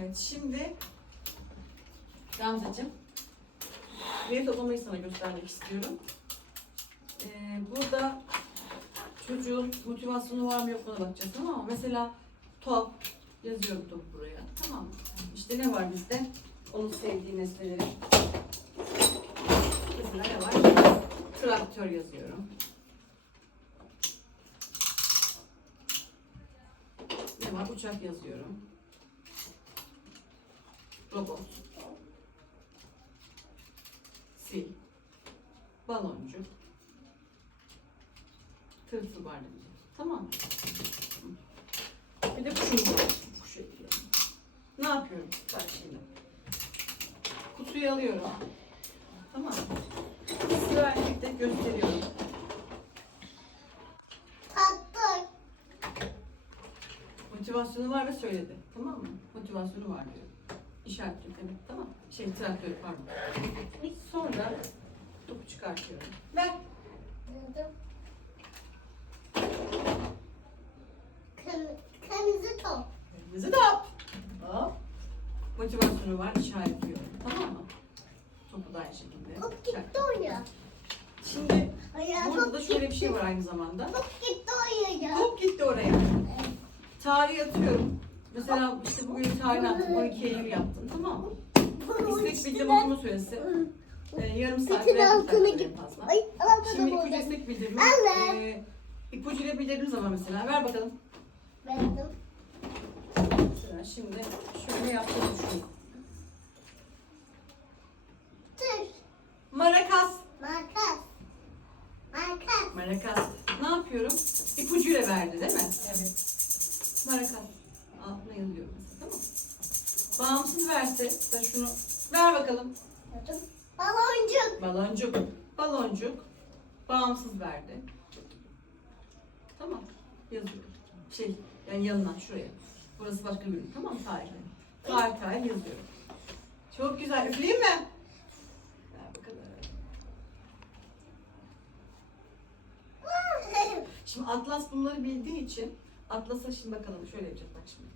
Evet şimdi Gamzeciğim veri toplamayı sana göstermek istiyorum. Ee, burada çocuğun motivasyonu var mı yok mu bakacağız tamam mı? Mesela top yazıyorum top buraya tamam mı? İşte ne var bizde? Onun sevdiği nesneleri. Mesela ne var? Traktör yazıyorum. Ne var? Uçak yazıyorum. Robot. Sil. Baloncuk. Tırtıl dedim. Tamam mı? Bir de kuşum var. Kuş ekliyorum. Ne yapıyorum? Bak şimdi. Kutuyu alıyorum. Tamam mı? Sıra birlikte gösteriyorum. Motivasyonu var ve söyledi. Tamam mı? Motivasyonu var diyor. İşaretliyor evet tamam. Şey traktör pardon. Sonra topu çıkartıyorum. Ver. Kırmızı top. Kırmızı top. Hop. Motivasyonu var işaretliyorum. Tamam mı? Topu da aynı şekilde. Top gitti oraya. Şimdi Ayağı burada da şöyle bir şey var aynı zamanda. Top gitti oraya. Top gitti oraya. Tarih atıyorum. Mesela işte bugün tarih attım. 12 Eylül yaptım. Tamam mı? İstek bildirim süresi. Ee, yarım saat Bütün veya bir en fazla. Ay Şimdi ipucu orada. istek bildirimi. Anne. E, ipucuyla bildirdiğim zaman mesela ver bakalım. Verdim. Mesela şimdi şöyle yaptığını düşün. Tır. Marakas. Makas. Makas. Marakas. Ne yapıyorum? İpucuyla verdi değil mi? Evet. Marakas. Bağımsız verse mesela şunu ver bakalım. Baloncuk. Baloncuk. Baloncuk. Bağımsız verdi. Tamam. Yazıyorum. Şey yani yanına şuraya. Burası başka bir ürün. Tamam mı? Tarihleri. Tarih tarih yazıyorum. Çok güzel. Üfleyeyim mi? Şimdi Atlas bunları bildiği için Atlas'a şimdi bakalım şöyle yapacağız bak şimdi.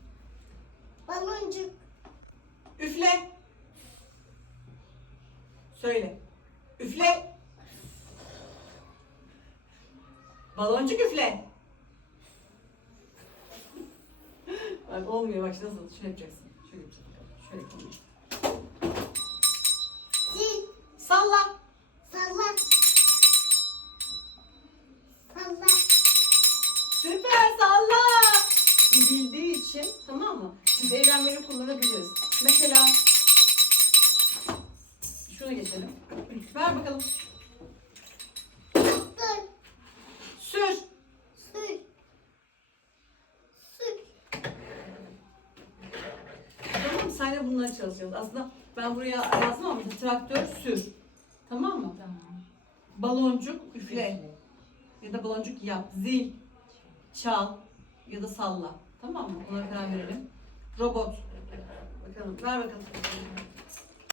Baloncuk. Üfle. Söyle. Üfle. Baloncuk üfle. Bak olmuyor bak nasıl şöyle yapacaksın. Şöyle yapacaksın. Şöyle yapalım. Sil. Salla. Salla. Salla. Süper salla. Bildiği için tamam mı? Biz eylemleri kullanabiliriz. Mesela şuna geçelim. Ver bakalım. Sür. Sür. Sür. Tamam mı? Sen bunları çalışacağız. Aslında ben buraya yazdım ama traktör sür. Tamam mı? Tamam. Baloncuk üfle. Ya da baloncuk yap. Zil. Çal. Ya da salla. Tamam mı? Ona karar verelim. Robot. Bakalım ver bakalım.